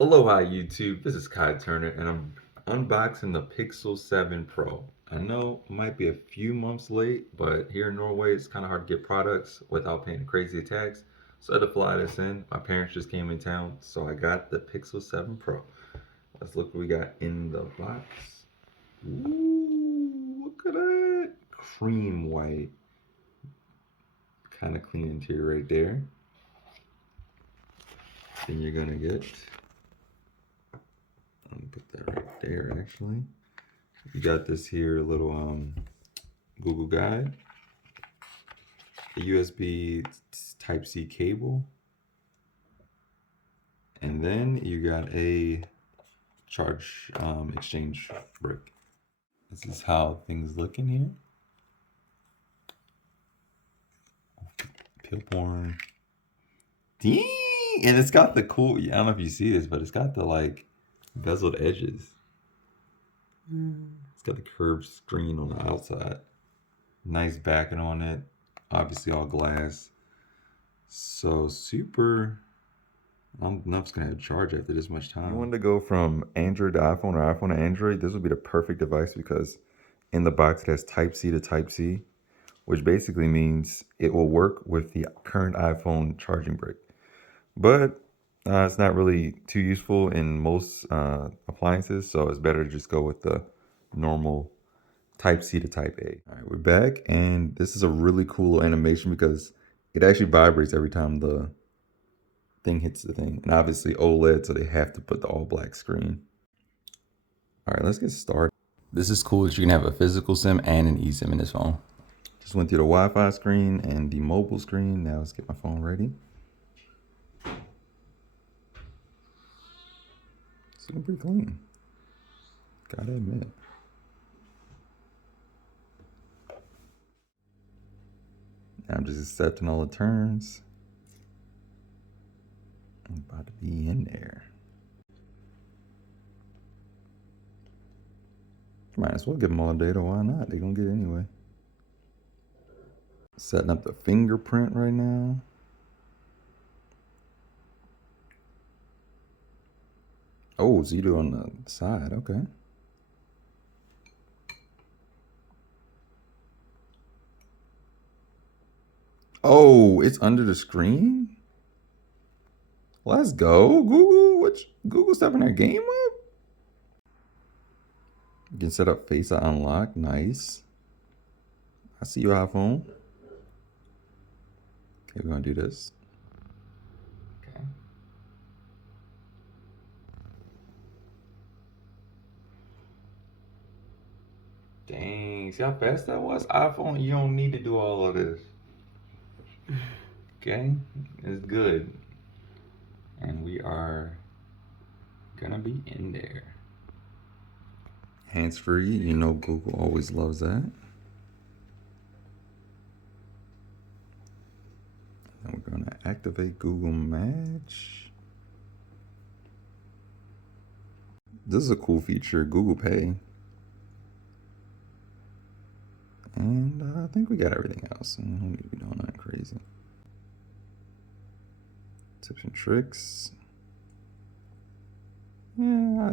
Aloha YouTube, this is Kai Turner and I'm unboxing the Pixel 7 Pro. I know it might be a few months late, but here in Norway it's kind of hard to get products without paying crazy tax. So I had to fly this in. My parents just came in town, so I got the Pixel 7 Pro. Let's look what we got in the box. Ooh, look at that. Cream white. Kind of clean interior right there. Then you're gonna get, I'm gonna put that right there actually. You got this here little Google guide, a USB Type-C cable, and then you got a charge exchange brick. This is how things look in here. Peel porn. Dang! And it's got the cool, I don't know if you see this, but it's got the like bezeled edges. It's got the curved screen on the outside. Nice backing on it. Obviously all glass. So super. I'm not just gonna have to charge after this much time. If you wanted to go from Android to iPhone or iPhone to Android, this would be the perfect device because in the box it has Type-C to Type-C, which basically means it will work with the current iPhone charging brick. But it's not really too useful in most appliances, so it's better to just go with the normal Type-C to Type-A. All right, we're back, and this is a really cool animation because it actually vibrates every time the thing hits the thing. And obviously OLED, so they have to put the all black screen. All right, let's get started. This is cool that you can have a physical SIM and an eSIM in this phone. Just went through the Wi-Fi screen and the mobile screen. Now let's get my phone ready. It's looking pretty clean, gotta admit. Now I'm just accepting all the terms. I'm about to be in there. Might as well give them all the data, why not? They're gonna get it anyway. Setting up the fingerprint right now. Oh, Zito on the side, okay. Oh, it's under the screen? Let's go, Google. Which Google stepping their game up? You can set up Face Unlock, nice. I see your iPhone. Okay, we're gonna do this. Okay. Dang, see how fast that was? iPhone, you don't need to do all of this. Okay, it's good. And we are gonna be in there. Hands-free, you know Google always loves that. And we're gonna activate Google Match. This is a cool feature, Google Pay. And I think we got everything else. I don't need to be doing nothing crazy. Tips and tricks. Yeah,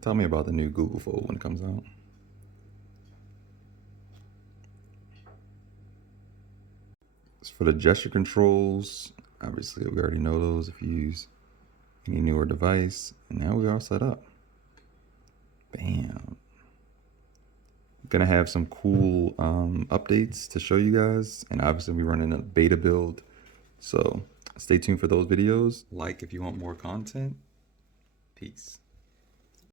tell me about the new Google Fold when it comes out. As for the gesture controls, obviously we already know those if you use any newer device. And now we are set up. Bam. Gonna have some cool updates to show you guys, and obviously we're running a beta build, so stay tuned for those videos. Like if you want more content. Peace.